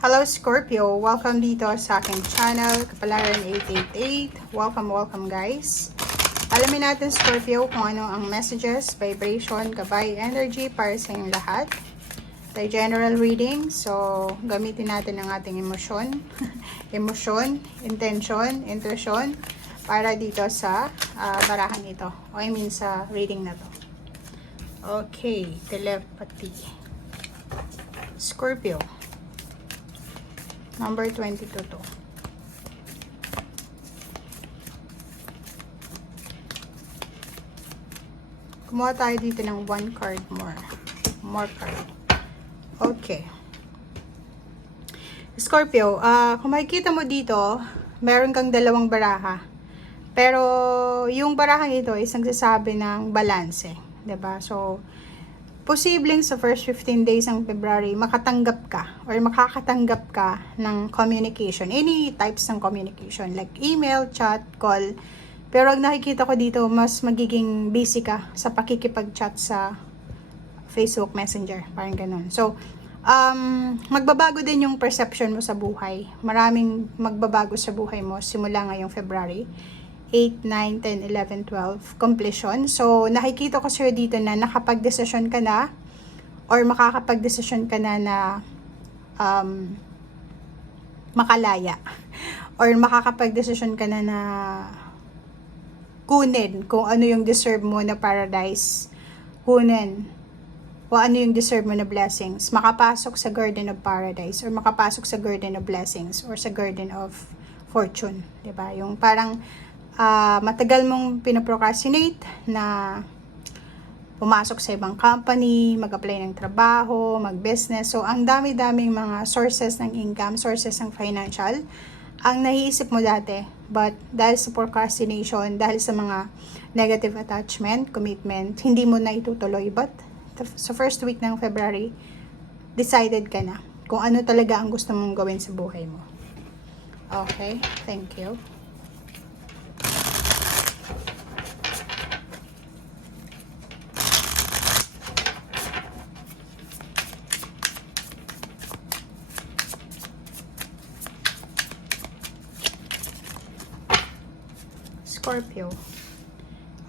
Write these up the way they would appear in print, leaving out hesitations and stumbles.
Hello Scorpio, welcome dito sa aking channel, Kapalaran 888. Welcome guys. Alamin natin Scorpio kung ano ang messages, vibration, gabay, energy para sa inyong lahat. Tayo general reading, so gamitin natin ang ating emosyon, emosyon, intention, intuition para dito sa barahan ito. O I mean sa reading na to. Okay, telepathy. Scorpio. Number 22 to. Kumuha tayo dito ng one card more. More card. Okay. Scorpio, kung makikita mo dito, meron kang dalawang baraha. Pero, yung barahang ito is nagsasabi ng balanse. 'Di ba? So, posibleng sa first 15 days ng February, makatanggap ka or makakatanggap ka ng communication. Any types ng communication like email, chat, call. Pero ang nakikita ko dito, mas magiging busy ka sa pakikipag-chat sa Facebook Messenger. Parang ganun. So, magbabago din yung perception mo sa buhay. Maraming magbabago sa buhay mo simula ngayong February. 8, 9, 10, 11, 12, completion. So, nakikita ko sa'yo dito na nakapag-desisyon ka na or makakapag-desisyon ka na makalaya or makakapag-desisyon ka na kunin kung ano yung deserve mo na paradise, kunin kung ano yung deserve mo na blessings, makapasok sa garden of paradise or makapasok sa garden of blessings or sa garden of fortune, 'di ba? Yung parang matagal mong pinaprocrastinate na pumasok sa ibang company, mag-apply ng trabaho, mag-business. So, ang dami-daming mga sources ng income, sources ng financial, ang naiisip mo dati. But, dahil sa procrastination, dahil sa mga negative attachment, commitment, hindi mo na itutuloy. But, sa first week ng February, decided ka na kung ano talaga ang gusto mong gawin sa buhay mo. Okay, thank you. Scorpio.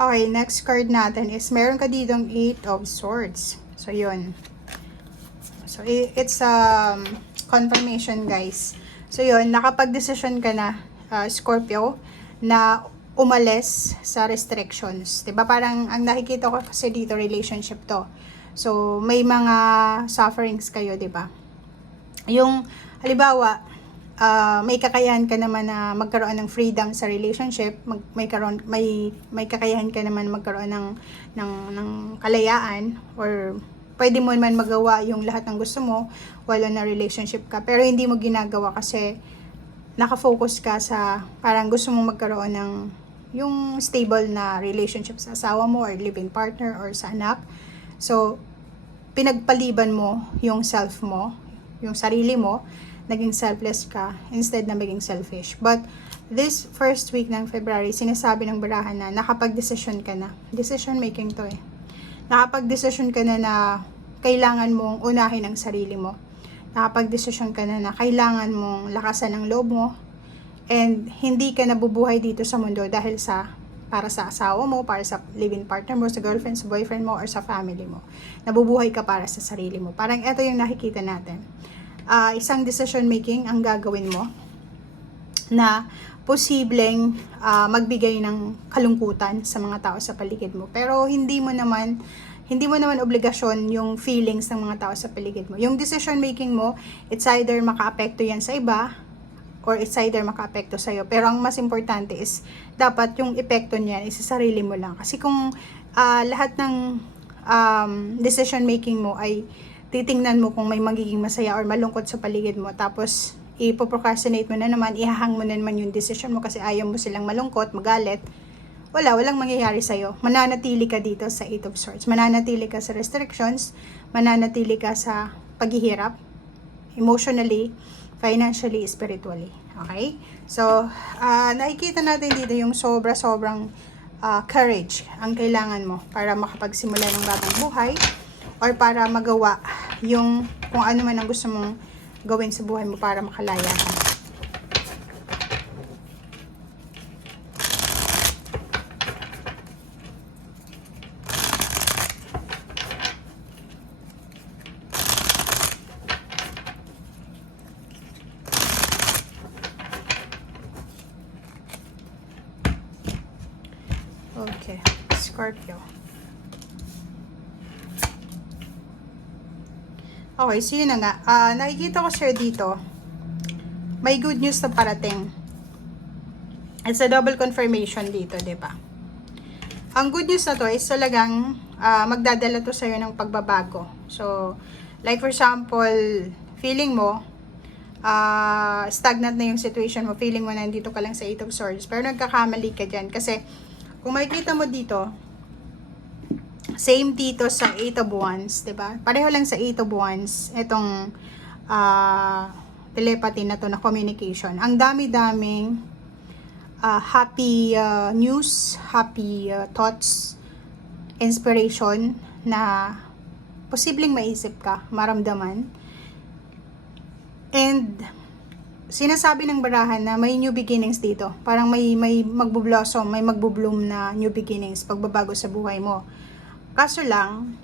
Okay, next card natin is meron ka ditong 8 of Swords. So, yun. So, it's confirmation, guys. So, yun, nakapag-decision ka na, Scorpio, na umalis sa restrictions. Diba? Parang, ang nakikita ko kasi dito, relationship to. So, may mga sufferings kayo, diba? Yung, halimbawa, may kakayahan ka naman na magkaroon ng freedom sa relationship, may kakayahan ka naman magkaroon ng kalayaan, or pwede mo naman magawa yung lahat ng gusto mo while on a relationship ka, pero hindi mo ginagawa kasi nakafocus ka sa parang gusto mo magkaroon ng yung stable na relationship sa asawa mo or live-in partner or sa anak. So, pinagpaliban mo yung self mo, yung sarili mo, naging selfless ka instead na maging selfish. But this first week ng February, sinasabi ng barahan na nakapag-desisyon ka na. Decision making to eh. Nakapag-desisyon ka na kailangan mong unahin ang sarili mo. Nakapag-desisyon ka na kailangan mong lakasan ang loob mo. And hindi ka nabubuhay dito sa mundo dahil para sa asawa mo, para sa live-in partner mo, sa girlfriend, sa boyfriend mo, or sa family mo. Nabubuhay ka para sa sarili mo. Parang ito yung nakikita natin. Isang decision making ang gagawin mo na posibleng magbigay ng kalungkutan sa mga tao sa paligid mo. Pero hindi mo naman obligasyon yung feelings ng mga tao sa paligid mo. Yung decision making mo, it's either makaapekto yan sa iba or it's either makaapekto sa iyo. Pero ang mas importante is dapat yung epekto niyan is sa sarili mo lang. Kasi kung lahat ng decision making mo ay titingnan mo kung may magiging masaya or malungkot sa paligid mo, tapos ipoprocrastinate mo na naman, ihahang mo na naman yung decision mo kasi ayaw mo silang malungkot, magalit, walang mangyayari sa'yo. Mananatili ka dito sa 8 of Swords. Mananatili ka sa restrictions, mananatili ka sa paghihirap, emotionally, financially, spiritually. Okay? So, nakikita natin dito yung sobrang courage ang kailangan mo para makapagsimula ng bagong buhay or para magawa yung kung ano man ang gusto mong gawin sa buhay mo para makalaya ka. Okay, Scorpio. Okay, so yun na nga. Nakikita ko sir dito, may good news na parating. It's a double confirmation dito, di ba? Ang good news na to is talagang magdadala to sa'yo ng pagbabago. So, like for example, feeling mo, stagnant na yung situation mo, feeling mo na nandito ka lang sa 8 of Swords, pero nagkakamali ka dyan. Kasi, kung makikita mo dito, same dito sa 8 of Wands, diba? Pareho lang sa 8 of Wands, itong telepathy na to na communication. Ang dami-daming happy news, happy thoughts, inspiration na posibleng maisip ka, maramdaman. And sinasabi ng barahan na may new beginnings dito. Parang may magbo-blossom, may magbo-bloom na new beginnings, pagbabago sa buhay mo. Kaso lang,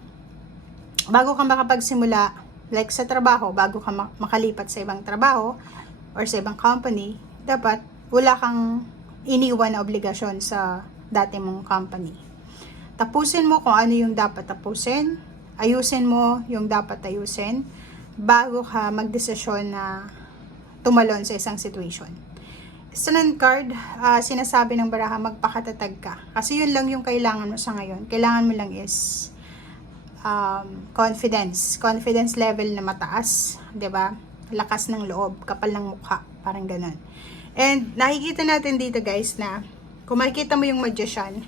bago ka makapagsimula, like sa trabaho, bago ka makalipat sa ibang trabaho or sa ibang company, dapat wala kang iniwan na obligasyon sa dati mong company. Tapusin mo kung ano yung dapat tapusin, ayusin mo yung dapat ayusin, bago ka magdesisyon na tumalon sa isang situation. Sunod card, sinasabi ng baraha, magpakatatag ka. Kasi yun lang yung kailangan mo sa ngayon. Kailangan mo lang is confidence. Confidence level na mataas. 'Di ba? Lakas ng loob, kapal ng mukha. Parang ganun. And nakikita natin dito guys na kung makikita mo yung magician,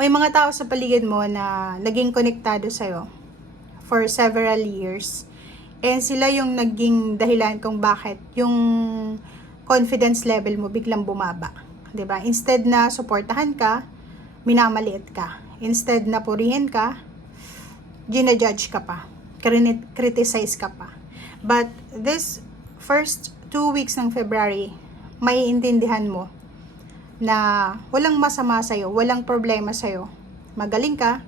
may mga tao sa paligid mo na naging konektado sa'yo for several years. And sila yung naging dahilan kung bakit yung confidence level mo biglang bumaba. 'Di ba? Instead na suportahan ka, minamaliit ka. Instead na purihin ka, ginajudge ka pa. Criticize ka pa. But this first 2 weeks ng February, may intindihan mo na walang masama sa'yo, walang problema sa'yo. Magaling ka,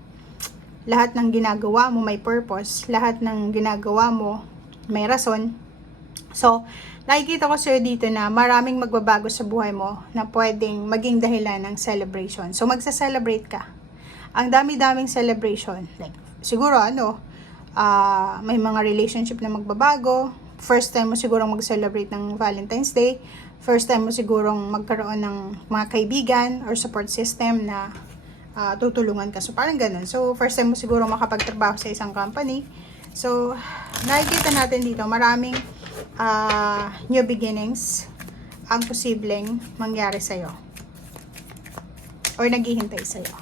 lahat ng ginagawa mo may purpose, lahat ng ginagawa mo may rason. So, nakikita ko sa'yo dito na maraming magbabago sa buhay mo na pwedeng maging dahilan ng celebration. So, magsa-celebrate ka. Ang dami-daming celebration. Like, siguro may mga relationship na magbabago. First time mo siguro mag-celebrate ng Valentine's Day. First time mo siguro magkaroon ng mga kaibigan or support system na tutulungan ka. So, parang ganun. So, first time mo siguro makapagtrabaho sa isang company. So, nakikita natin dito, maraming new beginnings ang posibleng mangyari sa'yo. Or naghihintay sa'yo.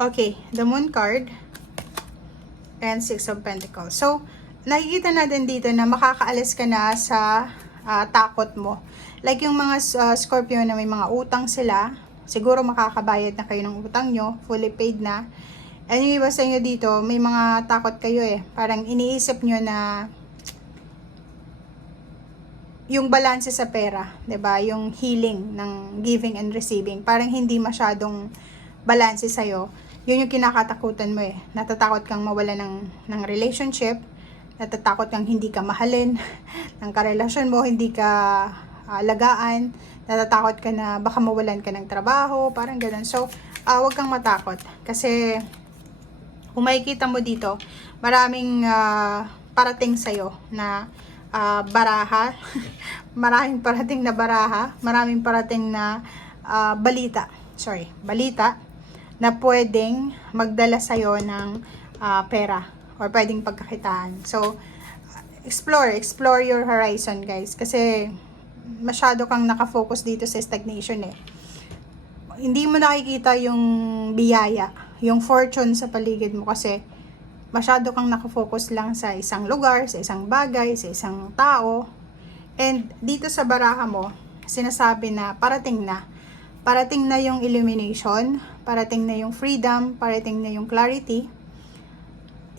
Okay, the Moon card and 6 of Pentacles. So, nakikita natin dito na makakaalis ka na sa takot mo. Like yung mga Scorpio na may mga utang sila, siguro makakabayad na kayo ng utang nyo, fully paid na. And yung iba sa inyo dito, may mga takot kayo eh. Parang iniisip nyo na yung balance sa pera, 'di ba? Yung healing ng giving and receiving, parang hindi masyadong balance sa iyo. Yun yung kinakatakutan mo eh. Natatakot kang mawala ng relationship, natatakot kang hindi ka mahalin ng karelasyon mo, hindi ka alagaan, natatakot ka na baka mawalan ka ng trabaho, parang ganoon. So, wag kang matakot kasi kung makikita mo dito, maraming parating sa'yo na baraha. Maraming parating na baraha. Maraming parating na balita na pwedeng magdala sa'yo ng pera or pwedeng pagkakitaan. So, explore your horizon guys. Kasi masyado kang nakafocus dito sa stagnation eh. Hindi mo nakikita yung biyaya, yung fortune sa paligid mo kasi masyado kang nakafocus lang sa isang lugar, sa isang bagay, sa isang tao. And dito sa baraha mo, sinasabi na parating na. Parating na yung illumination, parating na yung freedom, parating na yung clarity.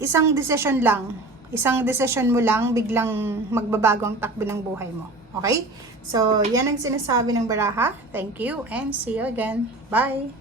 Isang decision lang, isang desisyon mo lang, biglang magbabago ang takbo ng buhay mo. Okay? So, yan ang sinasabi ng baraha. Thank you and see you again. Bye!